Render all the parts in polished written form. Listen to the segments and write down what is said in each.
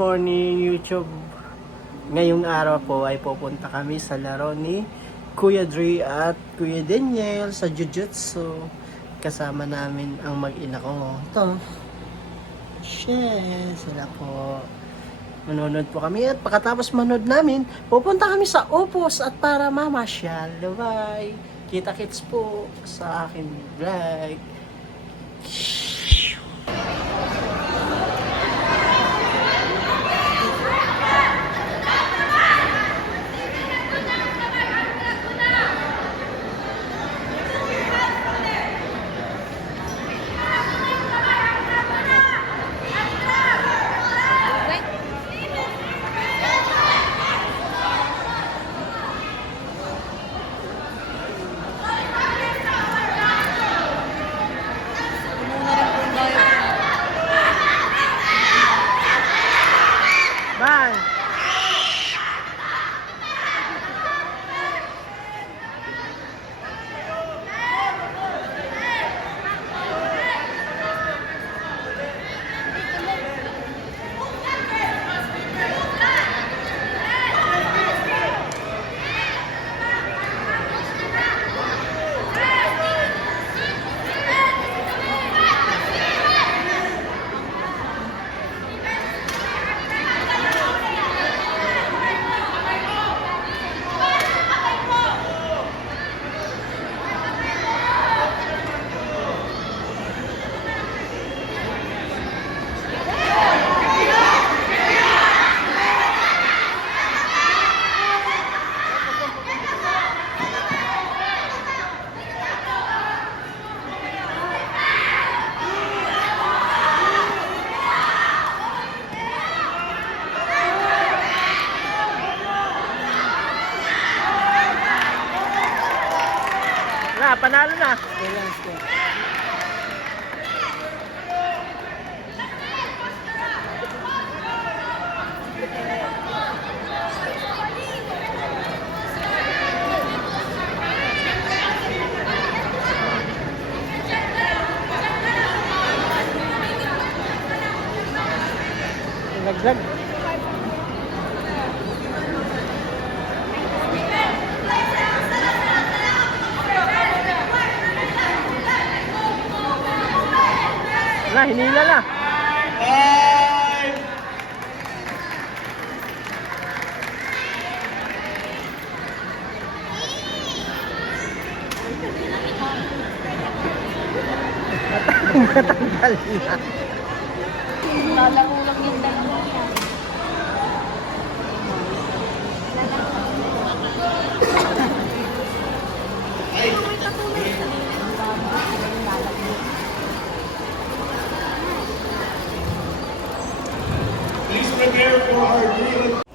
morning YouTube. Ngayong araw po ay pupunta kami sa laro ni Kuya Dre at Kuya Daniel sa Jiu-Jitsu. Kasama namin ang mag-ina ko. Ito. Sila po. Manonood po kami at pagkatapos manood namin, pupunta kami sa Opus at para mamasyal. Bye! Kita-kits po sa akin vlog. Bye! Na, panalo na. Laglag. Na, hinila na. Matanggal na. Lalaro lang yung dalawa niya.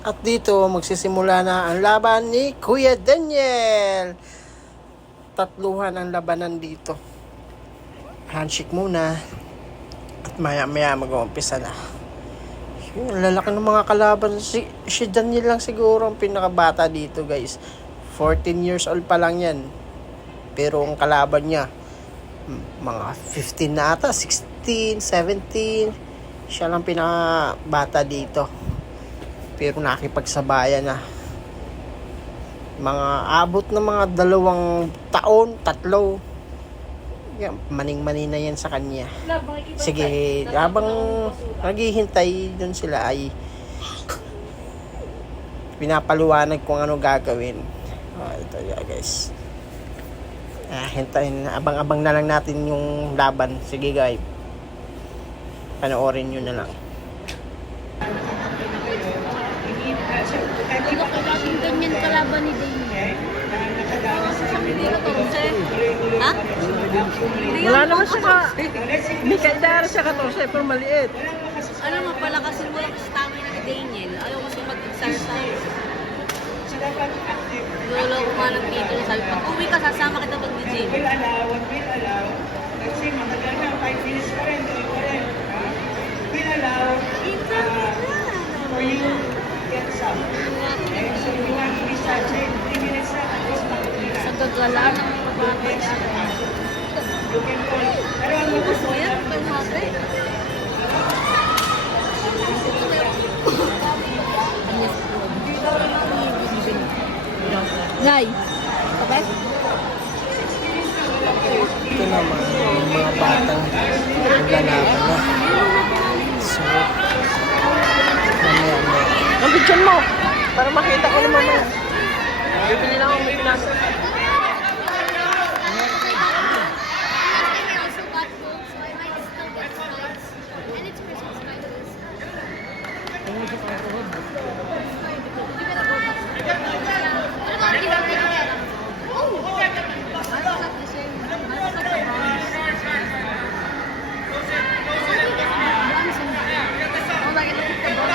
At dito magsisimula na ang laban ni Kuya Daniel. Tatluhan ang labanan dito. Handshake muna. At maya mag-uumpisa na. Yung lalaki ng mga kalaban. Si Daniel lang siguro ang pinakabata dito, guys. 14 years old pa lang yan. Pero ang kalaban niya, mga 15 na ata, 16, 17. Siya lang pinakabata dito. Pero nakipagsabayan na. Mga abot na mga 2 taon, 3. Yan, maning-mani na yan sa kanya. Sige, habang naghihintay dun sila ay pinapaluwanag kung ano gagawin. Ito ya, guys. Hintayin, abang-abang na lang natin yung laban. Sige, guys. Panoorin nyo na lang. Yung ganyan kalaban ni Daniel. Ha? Wala naman siya ka. Hindi ka dara siya 14, pero maliit. Ano nga pala kasi wala kasi stamina ni Daniel. Ayaw kasi mag-exercise. Lolo ko nga ng tito. Sabi, pag uwi ka, sasama kita mag-gym. Will allow. Kasi matagal na, 5 minutes pa rin. Will allow for you to get some. Okay, so you want to be start, say, 3 minutes na, tapos makikita. Sa gagala ng mga bagay. You can call. Pero ang Gusto yan? Pag-hate? Bidyan mo. Para makita ko naman mamaya. Bibili lang ako may pinasa. I also got gold, so I might still get spice. And it's Christmas spices. What about you? What did you get? Oh! I also got the same. I also got the bronze. Bronze and oh, like it looks like the bronze.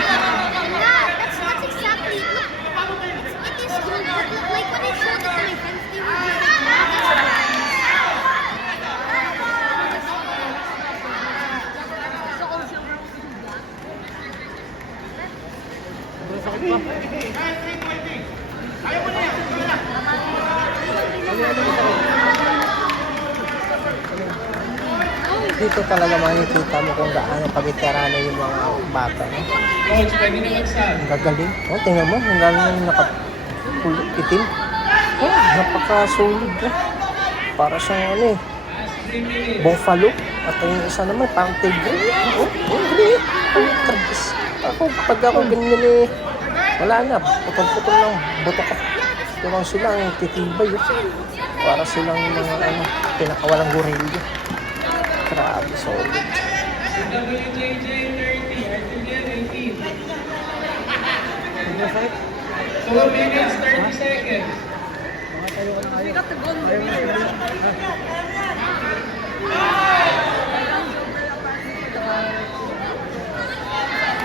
Yeah, that's exactly it. Look, it is gold, but look, like when I showed it to my friends, they were just Dito talaga makikita mo kung gaano kabiterano yung mga bata. No? Coach, pwede na mag-sub. Ang gagaling. Oh, tingnan mo. Ang galing nakapulitin. Oh, napakasulid. Oh. Para siyang ano eh. Buffalo. At yung isa naman, parang tigre. Oh, galing. Ang tragis. Pag ako ganyan eh, wala na. Putol-putol lang. Buto ka. Pero sila ang titibay. Oh. Para silang mga ano, pinakawalang gorilyo. Grabe, solid. WJJ 30, Artilian 18. 2 minutes, 30 seconds. We got the gold medal.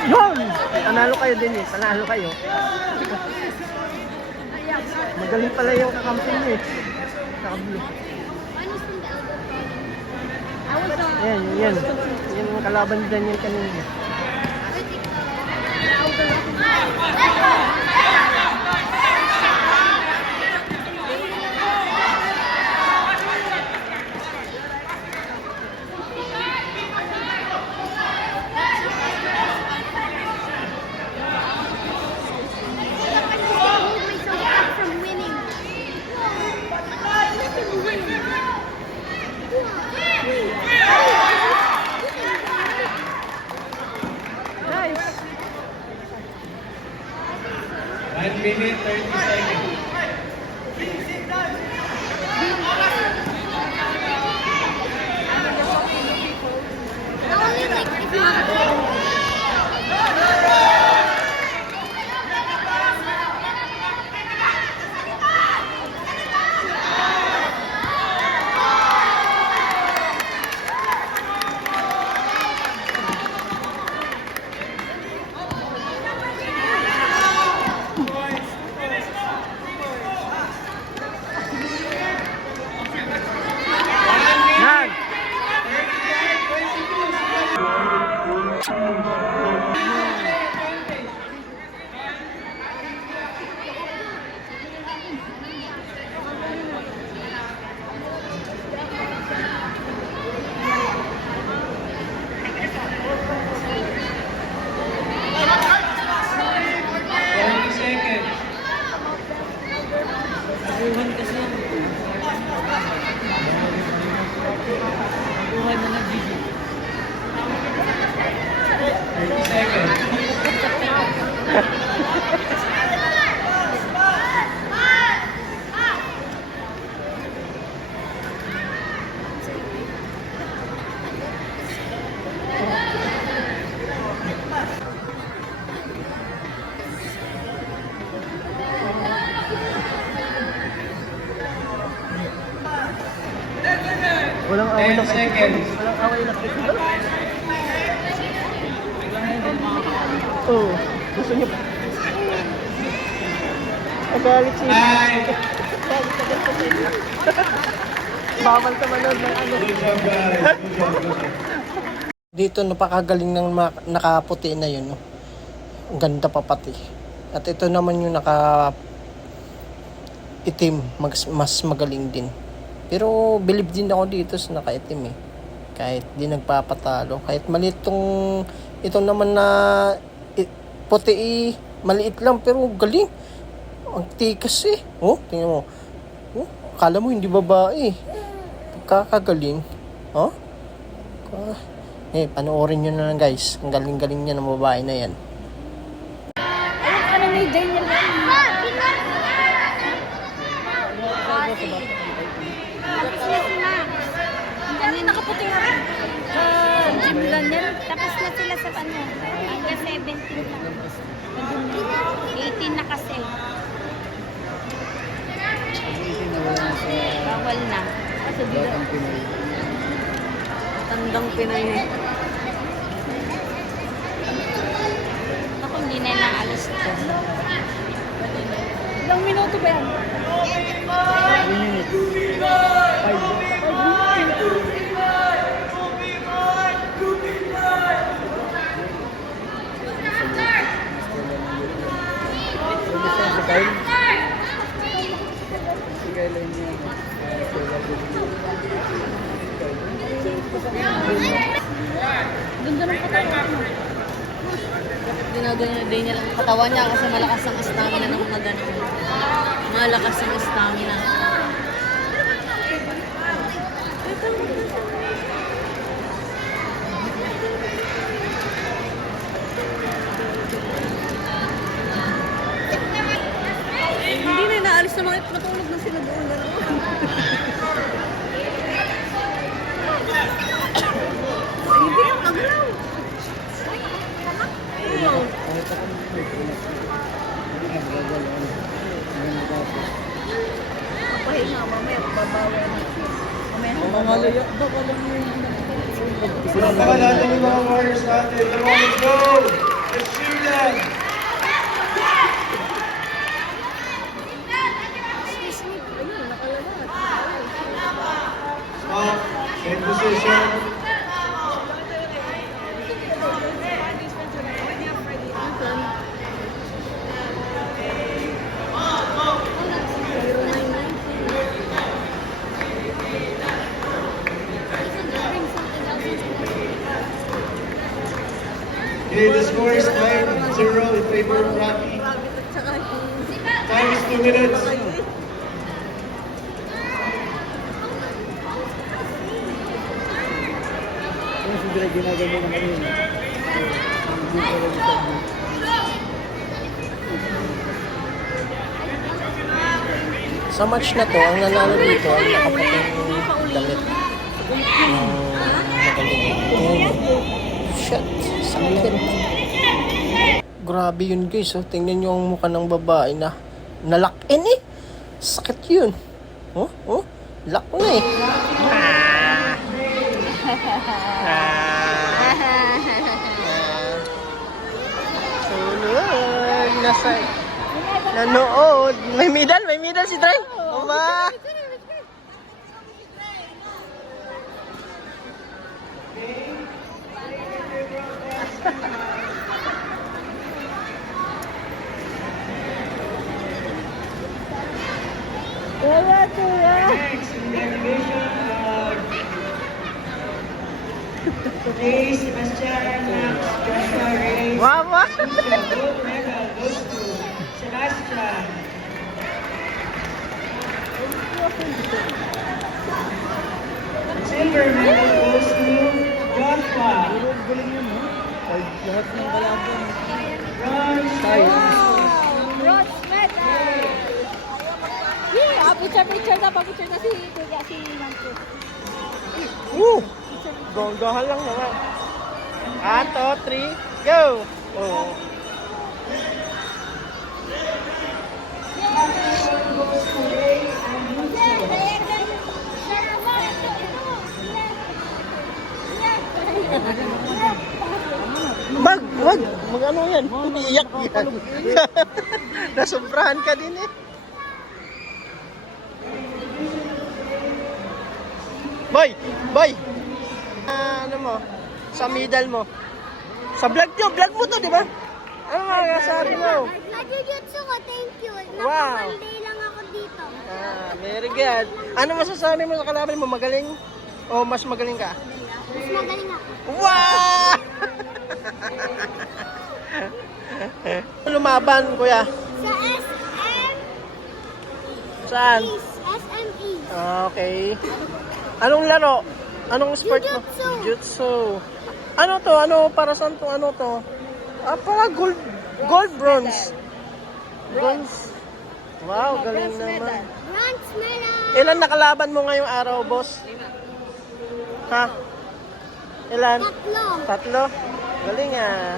Yun! Panalo kayo din eh. Panalo kayo. Magaling pala yung kakampi niyo eh. Naka-blue. Mine was from the elbow problem. I was Yan, yan. Yan ang kalaban ni Daniel kanina. hold myself back from winning. Nice! 1 minute, 30 seconds. Only like if you have a Yan! Seconds. Walang away 10 na seconds. Walang away na Oo. Gusto niyo pa. Nagalit siya. 5. Bawal ka manood ng ano. Good job, guys. Good job, good job. Dito napakagaling ng nakaputi na yun. No? Ang ganda pa pati. At ito naman yung naka itim. Mas magaling din. Pero believe din ako dito sa nakaitim eh. Kahit di nagpapatalo. Kahit maliit tong ito naman na puti maliit lang pero galing. Ang tikas eh. Oh, tingnan mo. Oh, akala mo hindi babae. Pagkakagaling. Oh? Panoorin nyo na lang guys. Ang galing-galing niya ng babae na yan. ni Daniel yan. Tapos na si Max. Ano yung nakaputi nga rin? Jim Lanel. Tapos na sila sa ano. Hanggang 17 lang. 18 na kasi. Bawal na. Kasi dito. Tandang Pinoy. Ako hindi na lang alas ito. Ilang minuto ba yan? Ganda ng katawan. Ginaganyan din niya lang ang katawan niya kasi malakas ang stamina ng mga ganun. Malakas ang stamina. Hindi na inaalis na mga natulog na sila doon. Hindi ang maglaw. Papahinga, mamaya, babawi ang mamaya. Palakpakan natin yung mga warriors natin. Come on, let's go! Let's cheer them! Stop. In position. Okay, the score is 9-0 in favor of Rocky. Time is 2 minutes. Sa match na to, ang nanalo dito ay nakaputing damit. Magaling. Shit, sakit. Grabe yun guys, oh. Tingnan nyo ang mukha ng babae na nalock-in eh. Sakit yun. Oh, oh, lock na eh. Tulog, nanood. May medal si Trey. Aba. Next in the animation, Ray, Sebastian, Max, Joshua, Ray. Mama. Gold medal goes to Sebastian. Silver medal goes to Joshua. Bronze medal! Yeah, picture na si Kuya, si Manso. Gonggahan lang naman. 1, 2, 3, go! Oh. Wag! Mag-ano yan? Umiiyak yan. Nasobrahan ka din eh. Boy! Ano mo? Sa medal mo. Sa vlog mo to, di ba? Ano nga sabi mo? Nag-jutsu ko, thank you. Wow. Naka-1 day lang ako dito. Very good. Ano masasabi mo sa kalaban mo? Magaling? O mas magaling ka? Mas magaling ako. Wow! Lumaban, kuya. Sa SM, Saan? SME. Okay. Anong laro? Anong sport mo? Jiu-jitsu. Jiu-jitsu. Ano to? Ano para saan to? Ano to? Para gold bronze. Bronze. Wow, galing Bronze medal. naman. Bronze medal. Ilan nakalaban mo ngayong araw, boss? 5. Ha? Ilan? 3. 3? Galing ah.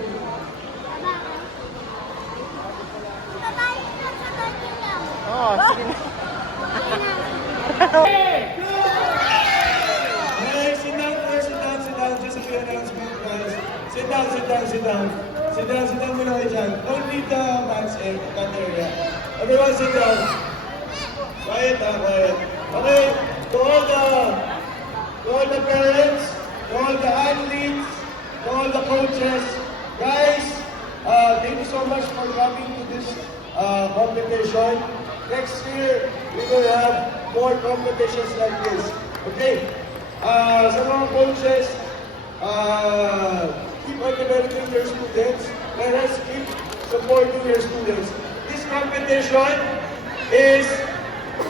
Babae na sa babae lang. Oo, sige na. Okay, sit down first, sit down, sit down. Just a few announcement, guys. Sit down, sit down, sit down. Sit down, sit down muna kayo dyan. Don't leave the mats and that area. Everyone sit down. Quiet, quiet. Okay, to all the parents, to all the athletes, to all the coaches, guys, thank you so much for coming to this competition. Next year, we will have more competitions like this. Okay? Sa mga coaches, keep on developing your students. Let us keep supporting your students. This competition is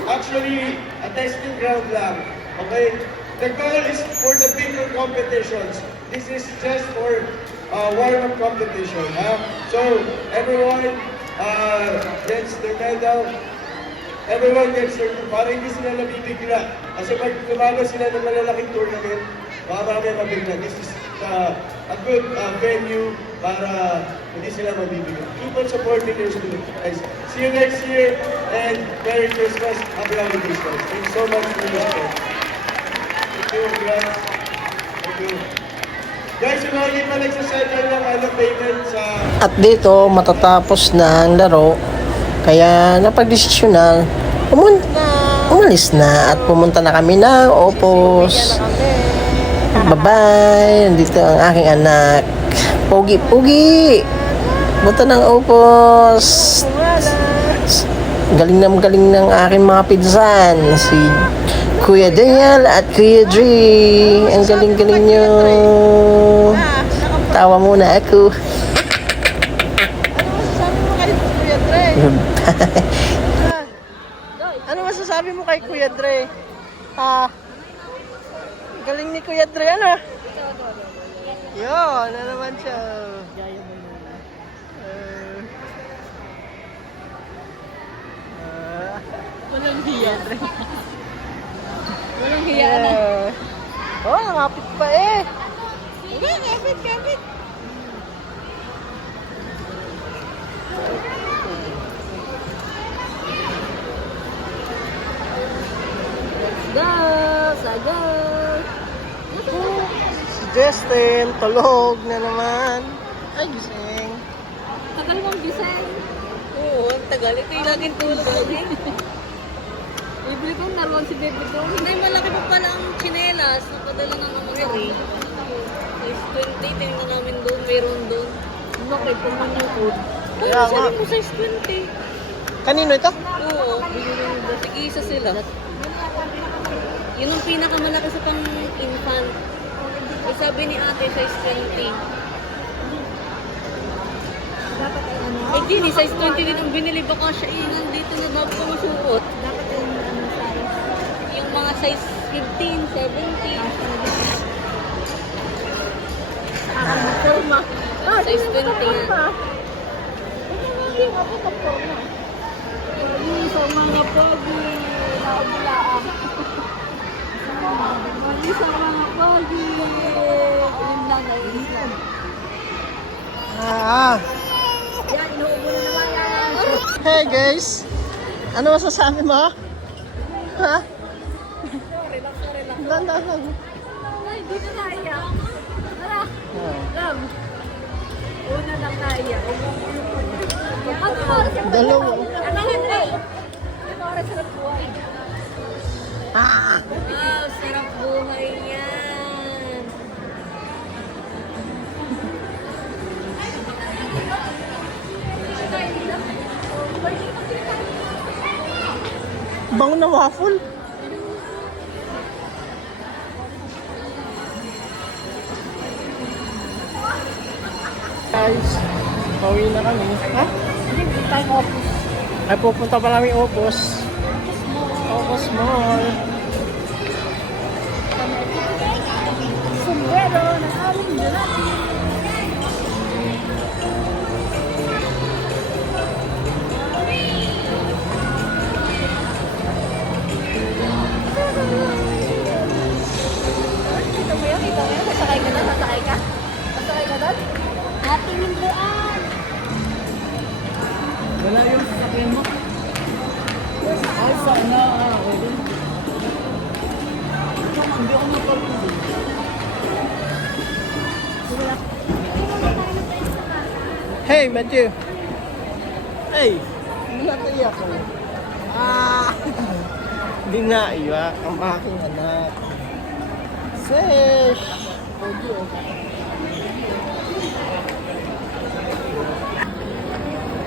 actually a testing ground lang. Okay? The goal is for the bigger competitions. This is just for warm-up competition. So, everyone gets their medal. Everyone gets their, para hindi sila nabibigla. Kasi pag lumaban sila ng malalaking tournament, baka mamaya mabigla. This is a good venue para hindi sila mabibigla. Keep on supporting your students, guys. See you next year, and Merry Christmas. Happy holidays, guys. Thank you so much for your support. Thank you, guys. Thank you. Guys, yung mga hindi pa nagsasettle ng payment sa... At dito, matatapos na ang laro. Kaya napagdesisyonan, umalis na at pumunta na kami ng Opos. Bye-bye! Nandito ang aking anak. Pogi-pogi! Punta ng Opos. Galing ng aking mga pinsan. Si Kuya Daniel at Kuya Dre. Ang galing-galing nyo. Tawa muna ako. Ano masasabi mo kay Kuya Dre? Galing ni Kuya Dre, ano? Yun, ano naman siya? Walang hiya, Dre. Walang hiya na. Oh, nangapit pa eh. Kapit. Go! Sagot! Si Justin, tulog na naman. Ay, gising. Tagal mong gising. Oo, ang tagal. Ito yung laging tulog lagi. Bibili kong naroon si baby ko. Hindi, malaki pa pala ang chinelas. Napadala ng mga gawin. Size 20, tingnan namin doon. Mayroon doon. Laki po man yung food. Kaya nga. Sabi mo size 20. Kanino ito? Oo, sige isa sila. Yun ang pinakamalaki sa pang-infant. Eh, sabi ni ate, size 20. Dapat ay ano? Eh, di, size 20 din ang binili. Baka siya nandito na bago ko masuot. Dapat ay ano size? Yung mga size 15, 17. Forma. Size 20 yan. Sa mga pogi, naubulaan. Mali sa mga pogi. Ayun lang, ayun lang. Yan, inuubo na naman yan. Hey guys, ano masasabi mo? Ha? Relax lang. Ay, di na naiyak. Tara, Ram. Una lang naiyak. Ano oras? Dalawa. Ano oras na buhay? Wow, sarap buhay yan. Bango na waffle. Guys, pauwi na kami. Ha? Hindi tayo office. Ay, pupunta pa namin Opos. Opos Mall. Sombrero ng aming lalaki. Malayo sa sakyan mo. Ay, sana. Okay. Hindi ako napalusin. Hey, Matthew. Hey, hindi na iyak ko. Hindi na iyak ang aking anak. Sesh! Pogi, oh.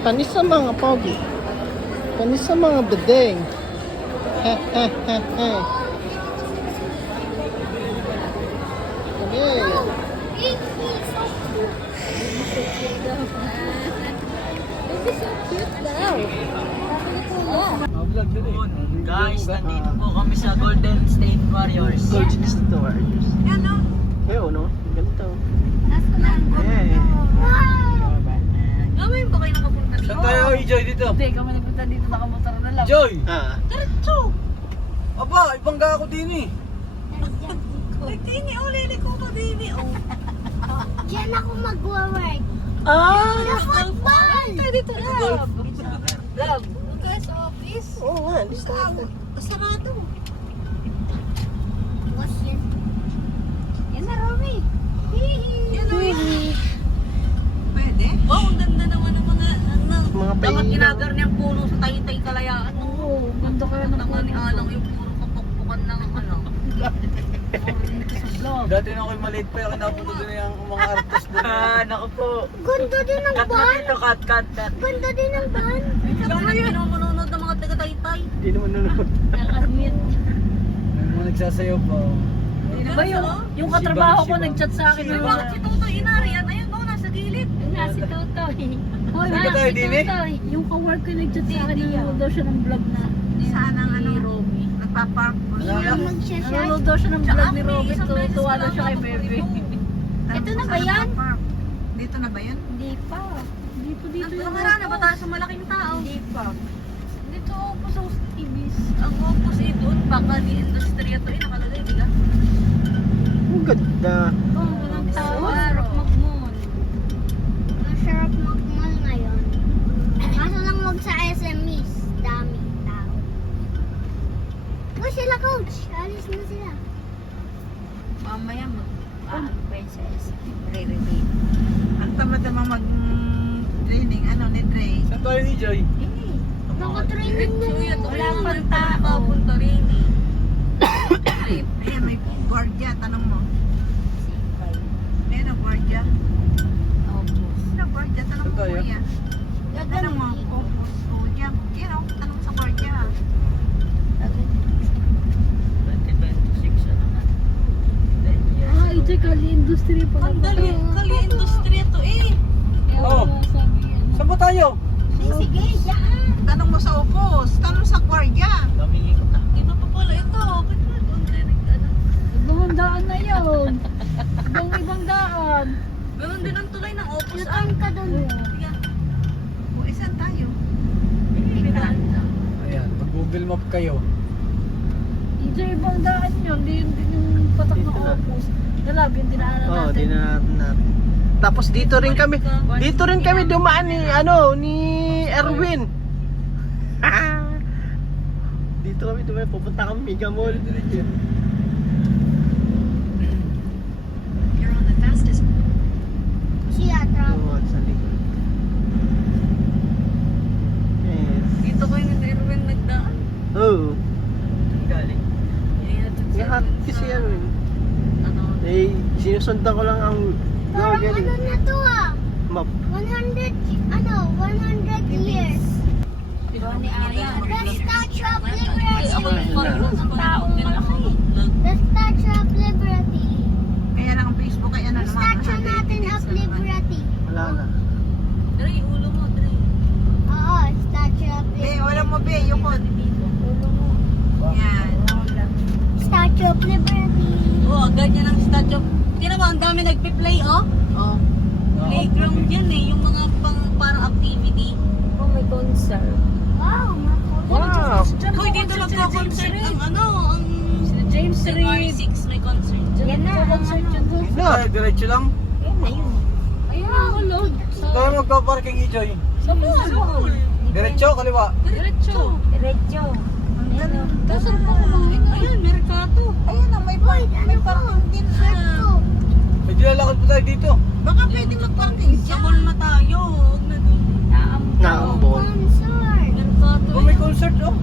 Panis sa mga pogi. Panis sa mga bedeng. He, he, he, he. Okay. He's so cute. He's so cute daw. Vlog din eh. Guys, nandito po kami sa Golden State Warriors. Golden Warriors. Ano? Hey, oh, no? Ganito. Nasa lang. Hey. Wow! Gawin ba kayo nakapunta dito? Saan tayo, Joy, dito? Hindi, kami nagpunta dito, nakamotor na lang. Joy! Ah. Aba, ibangga ako din eh. Tini, ulili ko to, Tini. Diyan ako mag-work. Ah! Football! Dito, love. Love, look at sa office. Oo nga, di sa Sarado. What's yan? Yan na, Romy. Yan o. Pwede? Wow, ang ganda naman ng mga Mga dapat pailaw. ginagar niyang puno sa Taytay Kalayaan. Oo, ganda kaya ng mga ni Alang yung puro kapukpukan ng ano. Dati na ako'y maliit pa yung napunta din yung mga artist doon. Naku po. Ganda din ng Cut mo van. dito, cut. Ganda din ng van. Sabi na yun, manonood ng mga taga-Taytay. Hindi naman nanonood. Nakamit. May mga nagsasayaw pa. Ba yung katrabaho ko nag-chat sa akin. Sibang. Bakit si Tutoy Inarian? Ayun o, nasa gilid. Nga si Totoy. Hindi ka tayo din eh. Totoy, yung ka-work ko nag-chat sa akin, nanonood daw siya ng vlog na. Sana ang ano, Romy. Nagpapark. Nanonood daw siya ng vlog ni Robert, tuwa daw siya kay Bebe. Ito na ba yan? Dito na ba yan? Hindi pa. Hindi po dito yung Nakara na ba tayo sa malaking tao? Hindi pa. Dito ako po sa Ibis. Ang opposite doon, baka ni industriya to, nakalagay, di ka? Ang ganda. Oo, walang tao. Sarap mag-moon. Masarap mag-mall ngayon. Kaso lang wag sa SMEs. Dami tao. Uy, sila coach. Alis na sila. Mamaya mag-princess. Re-review. Ang tamad-tamang mag-training, ano, ni Dre. Saan tayo ni Joy? Naka-training na yun. Wala pang tao. Punta rin eh. Ayan, may guardia, tanong mo. Ayan, guardia. Sino guardia? Tanong mo, Saan tayo? kuya. Tanong mo. Oh, diyan. Yan, oh, tanong sa guardia. 2026 ano na. Ah, ito Kali Industry pa. Ang dali, kali industriya to eh. Oh. Saan ba tayo? Sige, yan. Tanong mo sa opos, tanong sa guardia. Daming ikot na. Iba pa pala ito. Ba't ba doon tayo nag-ano? Ibang daan na yun. Ibang daan. Ganun din ang tulay ng opos. Yutan ka dun. Yan. O, isan tayo? Ayan, mag-google map kayo. Ito ibang daan yun. Hindi yung patak Dito na na. opos. Dalab yung dinaanan Oo, natin. di na natin. Tapos dito rin kami dumaan ni Erwin. Dito kami dumaan, pupunta kami Mega Mall. Siya, travel. Oo, sa likod. Yes. Dito kayo ni Erwin nagdaan. Oh, Galing. lahat kasi Erwin. Ano? Eh, sinusundan ko lang ang Parang Google ano na to ah. map. 100 years. The Statue of Liberty. Taong malaki. The Statue of Liberty. Kaya lang ang Facebook ay ano The statue natin of Liberty. Wala na. Dre, ulo mo, Dre. Oo, Statue of Be, Liberty. wala mo, Be. Yukod. Yan. Statue of Liberty. Oo, ganyan ang statue. Tingnan mo, ang dami nagpi-play, oh. Oh. Playground yan eh, yung mga parang activity. Oh, may concert. Wow, Wow! Hoy, dito nagko-concert ang ano, ang James Reid. R6 may concert. Yan na. Concert yun doon. Ay, diretso lang. Ayun, load. Tayo magpa-parking i-Joy. Sa mall. kaliwa. Diretso. Diretso. Saan pa kumain? Ayun, Mercato. Ayun na, may parking din siya. May dilalakad po tayo dito. Baka pwede mag-parking Sa mall na tayo. Huwag na doon. Naambon. Mercato. Oh, may concert oh.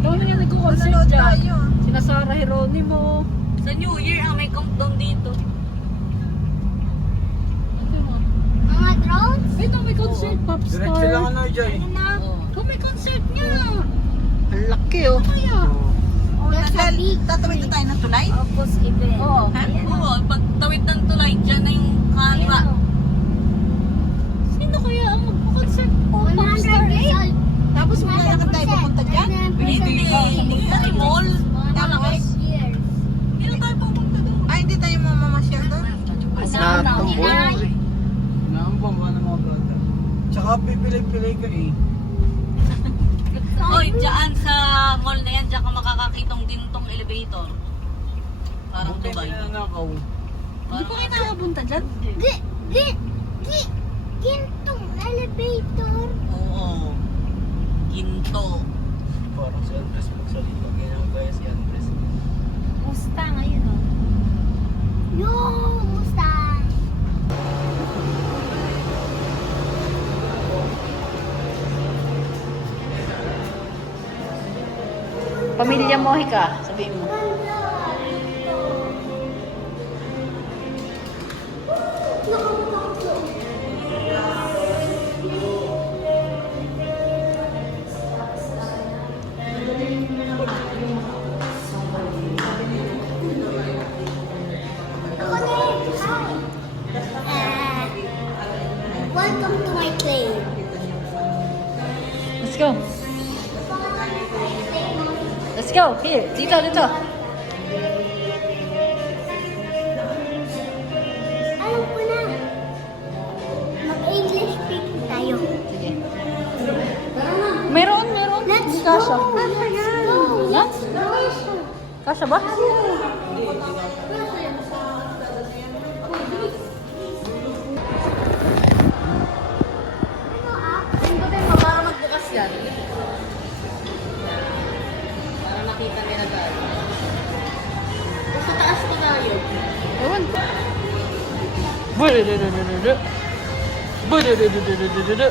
Doon yung nagko-concert dyan. Sina Sarah Geronimo. Sa New Year, may countdown dito. Mga drones? Ito may concert, Diretso lang Popstar. ano, Joy. Oh, may concert niya. Ang laki oh. Tatawid na tayo ng tulay? Opus event. Oo. Oo, pag tawid ng tulay, dyan na yung kaliwa. Sino kaya ang magpo-concert? Oh, 100 Popstar years eh. old. Tapos maglalakad tayo papunta dyan? 100% Hindi tayo mall. 100 years. Hindi na tayo pupunta doon. Ay, hindi tayo mamamasyal doon? Natambon. Naambang ba ng mga brother? Tsaka pipilay-pilay ka eh. Hoy, dyan sa mall na yan, dyan ka makakakitong dintong elevator. Parang Buti Dubai. na nanakaw. Hindi pa kayo nakapunta dyan? Gintong elevator. Oo. Ginto. Parang si Andres magsalita. Ganyan kaya si Andres. Musta ngayon oh. Yo, Mustang. Pamilya Mojica, sabihin mo. Welcome to my plane. Let's go. Let's go. Here, dito. Alam ko na. Mag-English speaking tayo. Sige. Meron. Let's Hindi go. kasha. Let's go. Kasha ba? Para magbukas yan. Para makita nila tayo. Sa taas pa tayo. Ewan. Bududududududu. Bududududududu.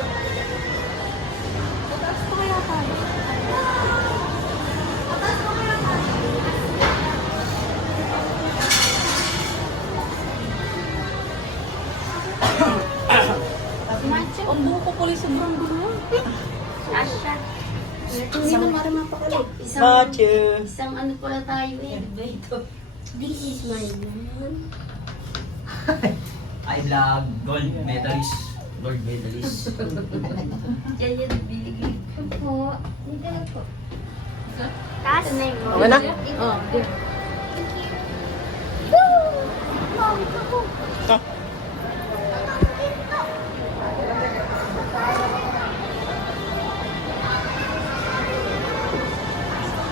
Ang buko ko pala sobrang gulo. Isang ano pala tayo eh. This is my man. I vlog gold medalist. Gold medalist. Yan yan, binigay ko po. Dito lang po. Taas na yun. Okay na? Oh, good. Ito.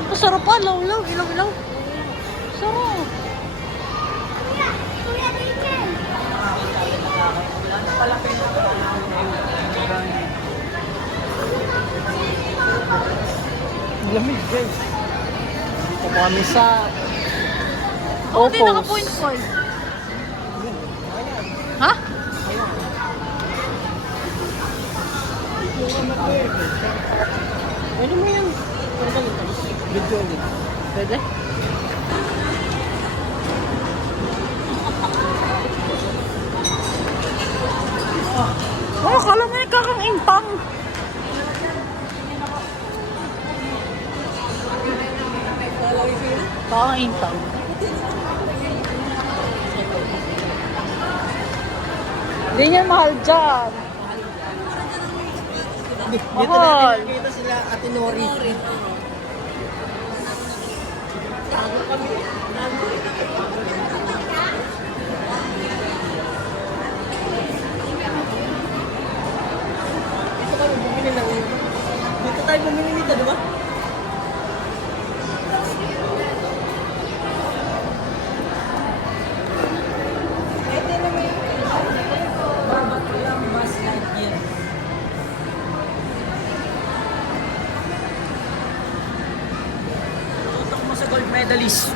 Masarap pa, ilaw. Sarap. Kuya Rachel. Lamig guys. Dito po kami sa Oh, di Opos. naka-point call. Ha? Ano mo yan? Video ulit. Pwede? Oh, kala mo nagkakang-intang. Kakang-intang. Hindi niya mahal dyan. Dito Mahal. natin nakita sila Ate Nori. Dito tayo bumili ng... Dito tayo bumili nito, di ba? gold medalist.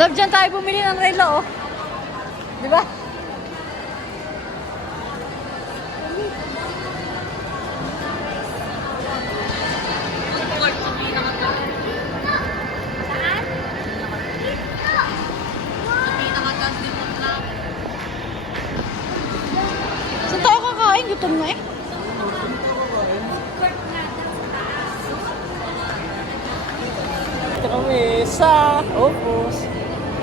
Love, dyan tayo bumili ng relo, oh. Di ba? Saan tayo kakain? Gutom na eh. Ito kami sa Opus.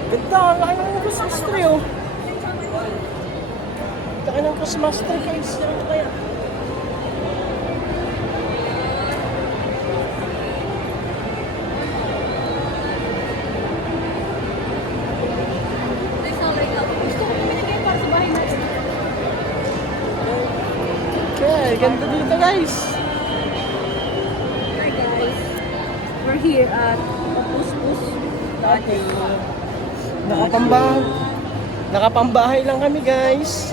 Ganda, ang laki ng Christmas tree, oh. Laki ng Christmas tree, guys. Ano kaya? Gusto ko pinagay para sa bahay natin. Okay, ganda dito, guys. Hi guys. We're here at Puspus. Okay. Nakapambahay lang kami, guys.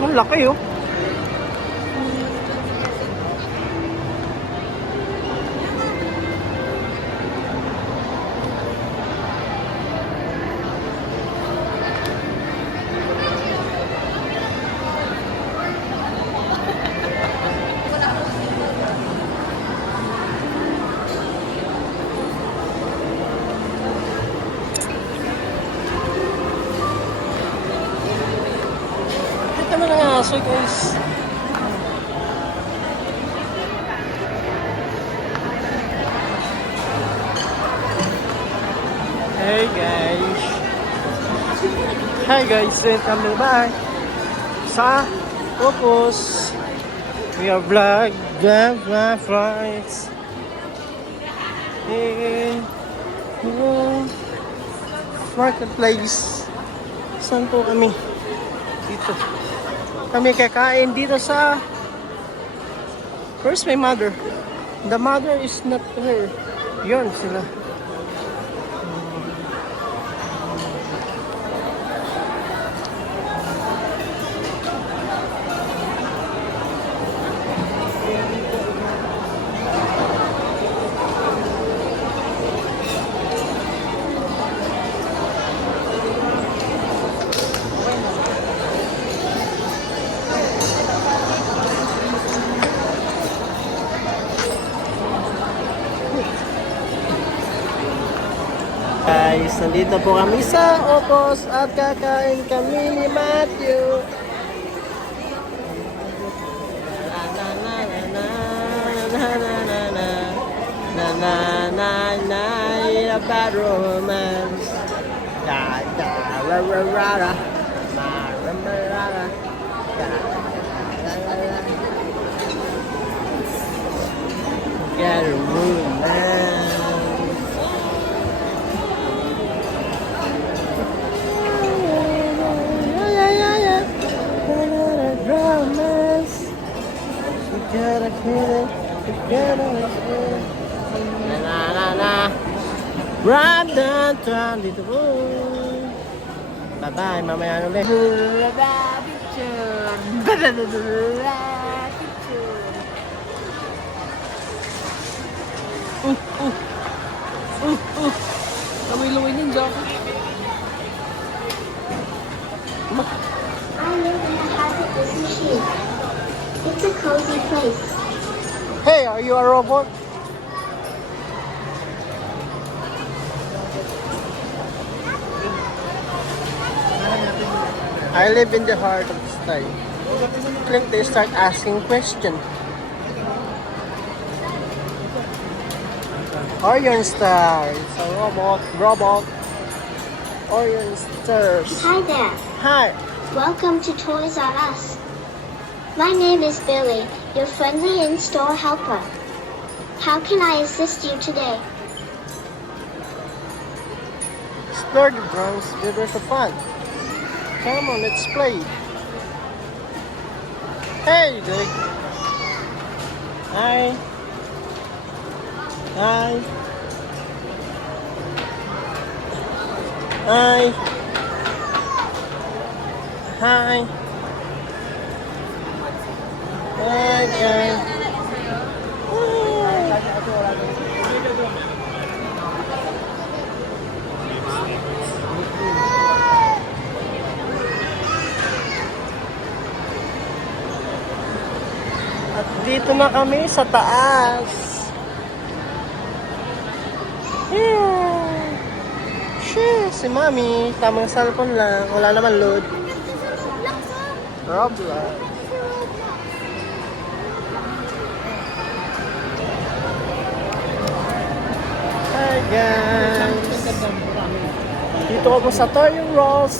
Ang laki, oh. Ito mo lang aso, guys. Hey guys. Hi guys, welcome back sa Opus. We are vlog the flights. Hey, marketplace. Saan po kami? Dito. Kami kakain dito sa... Where's my mother? The mother is not here. Yun sila. Guys, nandito po kami sa Opus at kakain kami ni Matthew. Na na na na na na na na na na na na a bad romance. Da da ra ra ra ra ma ra ra ra ra da da ra ra. Get a romance. Gotta feel it, together na na na na. Run down, down, dito po. Bye-bye, mamaya ulit. Picture. Luwi-luwi yung jacket. I live in the heart of this machine. It's a cozy place. Hey, are you a robot? I live in the heart of the style. Click they start asking question. Orion Star. It's a robot. Orion Stars. Hi there. Hi. Welcome to Toys R Us. My name is Billy, your friendly in-store helper. How can I assist you today? Explore the grounds with for fun. Come on, let's play. Hey, Dick. Hi. Hi. Hi. Hi. Hi, guys. At dito na kami sa taas. Yeah. Shit, si Mami, tamang cellphone lang. Wala naman load. Roblox. Hi guys. Dito ako sa Toys R Us.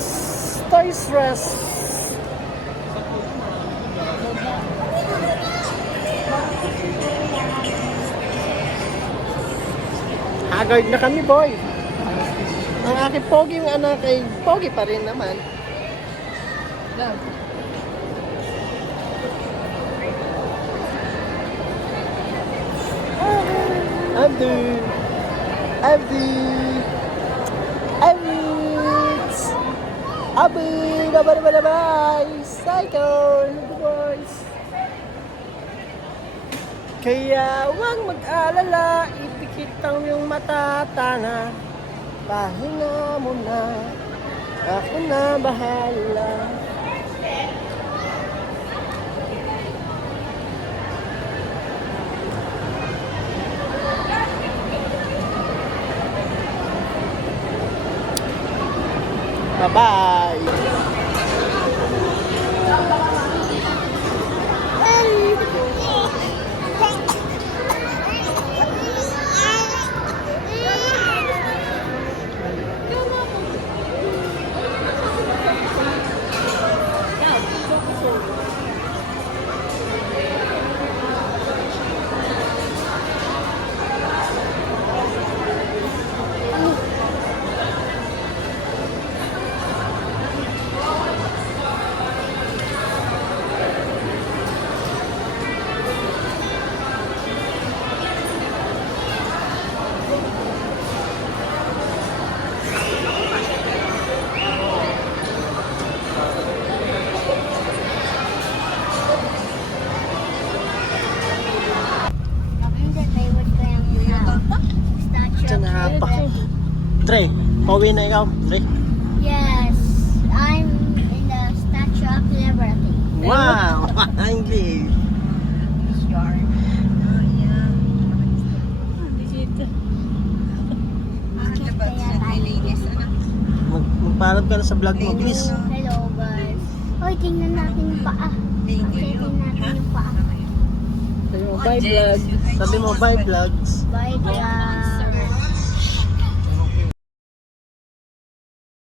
Toys R Us. Haggard na kami, boy. Ang aking pogi yung anak ay pogi pa rin naman. Abdi. Abdi. Abdi. Abdi. Bye-bye. Cycle. Boys. Kaya huwag mag-alala, ipikit ang iyong matatana. Pahinga mo na, ako na bahala. Bye-bye. Diyan na pa. Trey, pauwi na ikaw. Trey. Yes, I'm in the Statue of Liberty. Wow! Hindi. Magparap ka na sa vlog mo, please. Hello guys. Hoy, tingnan natin yung paa. Tingnan natin yung paa. Sabi mo, bye vlog. Sabi mo, bye vlogs. Bye guys.